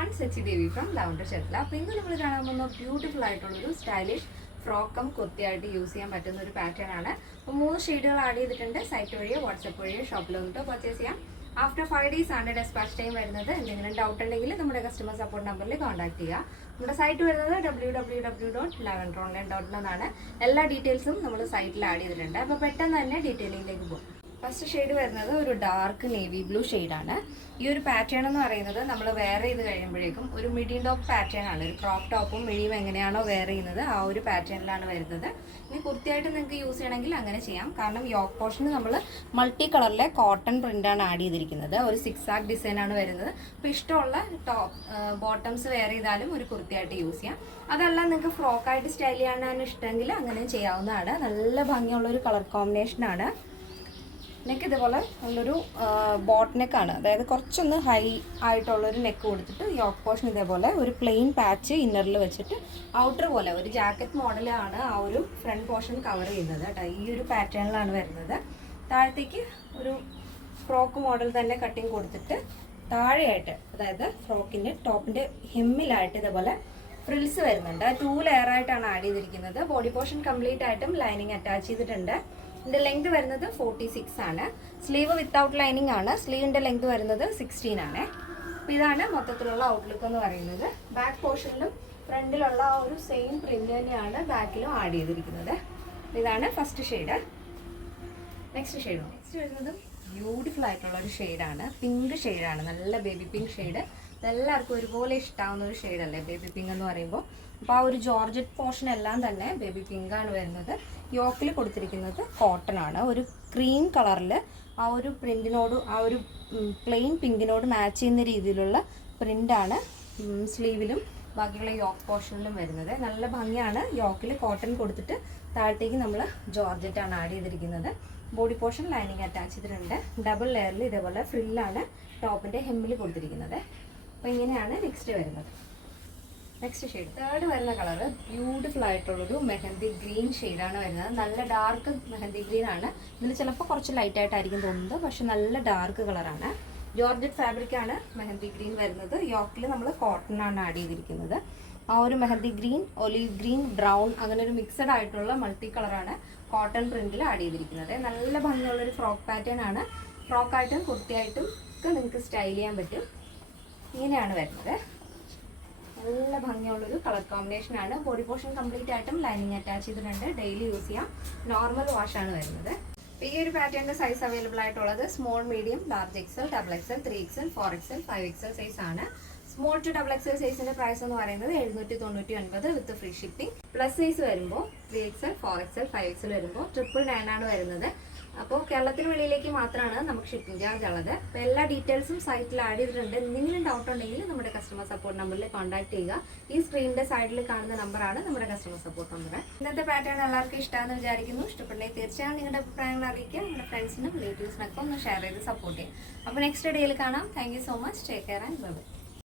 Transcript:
everyone, Sachi Devi from Lavender Chetla. അപ്പോൾ ഇന്ന് നമ്മൾ കാണാൻ പോകുന്ന ബ്യൂട്ടിഫുൾ ആയിട്ടുള്ളൊരു സ്റ്റൈലിഷ് ഫ്രോക്കം കുർത്തിയായിട്ട് യൂസ് ചെയ്യാൻ പറ്റുന്ന ഒരു പാറ്റേൺ ആണ്. അപ്പോൾ 3 ഷെയ്ഡുകൾ ആഡ് ചെയ്തിട്ടുണ്ട്. സൈറ്റ് വഴിയോ വാട്സപ്പ് വഴിയോ ഷോപ്പിൽ വന്നിട്ട് പർച്ചേസ് ചെയ്യാം. ആഫ്റ്റർ 5 days ആണ് ഡെസ്പാച്ച് ടൈം വരുന്നത്. എന്തെങ്കിലും ഡൗട്ട് ഉണ്ടെങ്കിൽ നമ്മുടെ കസ്റ്റമർ സപ്പോർട്ട് നമ്പറിൽ കോൺടാക്ട് ചെയ്യുക. നമ്മുടെ സൈറ്റ് വരുന്നത് www.lavenderonline.in എന്നാണ്. എല്ലാ ഡീറ്റെയിൽസും നമ്മൾ സൈറ്റിൽ ആഡ് ചെയ്തിട്ടുണ്ട്. അപ്പോൾ പെട്ടെന്ന് തന്നെ ഡീറ്റെയിലിംഗിലേക്ക് പോകും. ഫസ്റ്റ് ഷെയ്ഡ് വരുന്നത് ഒരു ഡാർക്ക് നേവി ബ്ലൂ ഷെയ്ഡാണ്. ഈ ഒരു പാറ്റേൺ എന്ന് പറയുന്നത് നമ്മൾ വെയർ ചെയ്ത് കഴിയുമ്പോഴേക്കും ഒരു മിഡിയും ടോപ്പ് പാറ്റേൺ ആണ്. ഒരു ക്രോപ്പ് ടോപ്പും മിഡിയും എങ്ങനെയാണോ വെയർ ചെയ്യുന്നത് ആ ഒരു പാറ്റേണിലാണ് വരുന്നത്. ഇനി കുർത്തിയായിട്ട് നിങ്ങൾക്ക് യൂസ് ചെയ്യണമെങ്കിൽ അങ്ങനെ ചെയ്യാം. കാരണം യോക്ക് പോർഷന് നമ്മൾ മൾട്ടി കളറിലെ കോട്ടൺ പ്രിൻ്റാണ് ആഡ് ചെയ്തിരിക്കുന്നത്. ഒരു 6 ഡിസൈനാണ് വരുന്നത്. അപ്പോൾ ഇഷ്ടമുള്ള ബോട്ടംസ് വെയർ ചെയ്താലും ഒരു കുർത്തിയായിട്ട് യൂസ് ചെയ്യാം. അതല്ല നിങ്ങൾക്ക് ഫ്രോക്കായിട്ട് സ്റ്റൈൽ ചെയ്യാനാണ് ഇഷ്ടമെങ്കിൽ അങ്ങനെ ചെയ്യാവുന്നതാണ്. നല്ല ഭംഗിയുള്ളൊരു കളർ കോമ്പിനേഷനാണ്. നെക്ക് ഇതുപോലെ നല്ലൊരു ബോട്ട് നെക്കാണ്. അതായത് കുറച്ചൊന്ന് ഹൈ ആയിട്ടുള്ളൊരു നെക്ക് കൊടുത്തിട്ട് യോക്ക് പോർഷൻ ഇതേപോലെ ഒരു പ്ലെയിൻ പാച്ച് ഇന്നറിൽ വെച്ചിട്ട് ഔട്ടർ പോലെ ഒരു ജാക്കറ്റ് മോഡലാണ് ആ ഒരു ഫ്രണ്ട് പോർഷൻ കവർ ചെയ്യുന്നത് കേട്ടോ. ഈ ഒരു പാറ്റേണിലാണ് വരുന്നത്. താഴത്തേക്ക് ഒരു ഫ്രോക്ക് മോഡൽ തന്നെ കട്ടിങ് കൊടുത്തിട്ട് താഴെയായിട്ട്, അതായത് ഫ്രോക്കിൻ്റെ ടോപ്പിൻ്റെ ഹെമ്മിലായിട്ട് ഇതേപോലെ ഫ്രിൽസ് വരുന്നുണ്ട്. 2 ലെയറായിട്ടാണ് ആഡ് ചെയ്തിരിക്കുന്നത്. ബോഡി പോർഷൻ കംപ്ലീറ്റ് ആയിട്ടും ലൈനിങ് അറ്റാച്ച് ചെയ്തിട്ടുണ്ട്. ഇതിൻ്റെ ലെങ്ത് വരുന്നത് 46 ആണ്. സ്ലീവ് വിത്തൗട്ട് ലൈനിങ് ആണ്. സ്ലീവിൻ്റെ ലെങ്ത് വരുന്നത് 16 ആണ്. അപ്പോൾ ഇതാണ് മൊത്തത്തിലുള്ള ഔട്ട്ലുക്ക് എന്ന് പറയുന്നത്. ബാക്ക് പോർഷനിലും ഫ്രണ്ടിലുള്ള ആ ഒരു സെയിം പ്രിന്റ് തന്നെയാണ് ബാക്കിലും ആഡ് ചെയ്തിരിക്കുന്നത്. ഇതാണ് ഫസ്റ്റ് ഷെയ്ഡ്. നെക്സ്റ്റ് വരുന്നത് ബ്യൂട്ടിഫുൾ ആയിട്ടുള്ള ഒരു ഷെയ്ഡാണ്. പിങ്ക് ഷെയ്ഡാണ്. നല്ല ബേബി പിങ്ക് ഷെയ്ഡ്. ഇതെല്ലാവർക്കും ഒരുപോലെ ഇഷ്ടമാവുന്ന ഒരു ഷെയ്ഡല്ലേ ബേബി പിങ്ക് എന്ന് പറയുമ്പോൾ. അപ്പോൾ ആ ഒരു ജോർജറ്റ് പോർഷൻ എല്ലാം തന്നെ ബേബി പിങ്ക് ആണ് വരുന്നത്. യോക്കിൽ കൊടുത്തിരിക്കുന്നത് കോട്ടൺ ആണ്. ഒരു ക്രീം കളറിൽ ആ ഒരു പ്രിൻറ്റിനോട്, ആ ഒരു പ്ലെയിൻ പിങ്കിനോട് മാച്ച് ചെയ്യുന്ന രീതിയിലുള്ള പ്രിൻ്റാണ് സ്ലീവിലും ബാക്കിയുള്ള യോക്ക് പോർഷനിലും വരുന്നത്. നല്ല ഭംഗിയാണ്. യോക്കിൽ കോട്ടൺ കൊടുത്തിട്ട് താഴത്തേക്ക് നമ്മൾ ജോർജറ്റാണ് ആഡ് ചെയ്തിരിക്കുന്നത്. ബോഡി പോർഷൻ ലൈനിങ് അറ്റാച്ച് ചെയ്തിട്ടുണ്ട്. ഡബിൾ ലെയറിൽ ഇതേപോലെ ഫ്രില്ലാണ് ടോപ്പിൻ്റെ ഹെമ്മിൽ കൊടുത്തിരിക്കുന്നത്. അപ്പോൾ ഇങ്ങനെയാണ് നെക്സ്റ്റ് വരുന്നത്. നെക്സ്റ്റ് ഷെയ്ഡ് തേർഡ് വരുന്ന കളറ് ബ്യൂട്ടിഫുൾ ആയിട്ടുള്ളൊരു മെഹന്തി ഗ്രീൻ ഷെയ്ഡാണ് വരുന്നത്. നല്ല ഡാർക്ക് മെഹന്തി ഗ്രീൻ ആണ്. ഇതിൽ ചിലപ്പോൾ കുറച്ച് ലൈറ്റ് ആയിട്ടായിരിക്കും തോന്നുന്നത്, പക്ഷെ നല്ല ഡാർക്ക് കളറാണ്. ജോർജറ്റ് ഫാബ്രിക് ആണ് മെഹന്തി ഗ്രീൻ വരുന്നത്. യോക്കിൽ നമ്മൾ കോട്ടൺ ആണ് ആഡ് ചെയ്തിരിക്കുന്നത്. ആ ഒരു mehndi green, olive green, brown അങ്ങനെ ഒരു മിക്സഡ് ആയിട്ടുള്ള മൾട്ടി കളറാണ് കോട്ടൺ പ്രിന്റിൽ ആഡ് ചെയ്തിരിക്കുന്നത്. നല്ല ഭംഗിയുള്ളൊരു ഫ്രോക്ക് പാറ്റേൺ ആണ്. ഫ്രോക്കായിട്ടും കുർത്തിയായിട്ടും ഒക്കെ നിങ്ങൾക്ക് സ്റ്റൈൽ ചെയ്യാൻ പറ്റും. ഇങ്ങനെയാണ് വരുന്നത്. നല്ല ഭംഗിയുള്ളൊരു കളർ കോമ്പിനേഷൻ ആണ്. ബോഡി പോർഷൻ കംപ്ലീറ്റ് ആയിട്ടും ലൈനിങ് അറ്റാച്ച് ചെയ്തിട്ടുണ്ട്. ഡെയിലി യൂസ് ചെയ്യാം. നോർമൽ വാഷാണ് വരുന്നത്. ഈ ഒരു പാറ്റേണിന്റെ സൈസ് അവൈലബിൾ ആയിട്ടുള്ളത് small, medium, large XL, XXL, 3XL, 4XL, 5XL size ആണ്. സ്മോൾ ടു XXL സൈസിന്റെ പ്രൈസ് എന്ന് പറയുന്നത് 799 വിത്ത് ഫ്രീ ഷിപ്പിംഗ്. പ്ലസ് സൈസ് വരുമ്പോൾ 3XL, 4XL, 5XL വരുമ്പോൾ 999 ആണ് വരുന്നത്. അപ്പോൾ കേരളത്തിന് വെളിയിലേക്ക് മാത്രമാണ് നമുക്ക് ഷിപ്പിംഗ് ചാർജ് ഉള്ളത്. അപ്പോൾ എല്ലാ ഡീറ്റെയിൽസും സൈറ്റിൽ ആഡ് ചെയ്തിട്ടുണ്ട്. എന്തെങ്കിലും ഡൗട്ട് ഉണ്ടെങ്കിൽ നമ്മുടെ കസ്റ്റമർ സപ്പോർട്ട് നമ്പറിൽ കോൺടാക്ട് ചെയ്യുക. ഈ സ്ക്രീനിൻ്റെ സൈഡിൽ കാണുന്ന നമ്പറാണ് നമ്മുടെ കസ്റ്റമർ സപ്പോർട്ട് നമ്പർ. ഇന്നത്തെ പാറ്റേൺ എല്ലാവർക്കും ഇഷ്ടമാണെന്ന് വിചാരിക്കുന്നു. ഇഷ്ടപ്പെട്ടെങ്കിൽ തീർച്ചയായും നിങ്ങളുടെ അഭിപ്രായങ്ങൾ അറിയിക്കുക. നിങ്ങളുടെ ഫ്രണ്ട്സിനും റിലേറ്റീവ്സിനൊക്കെ ഒന്ന് ഷെയർ ചെയ്ത് സപ്പോർട്ട് ചെയ്യുക. അപ്പോൾ നെക്സ്റ്റ് ഡേയിൽ കാണാം. Thank you so much. Take care and by.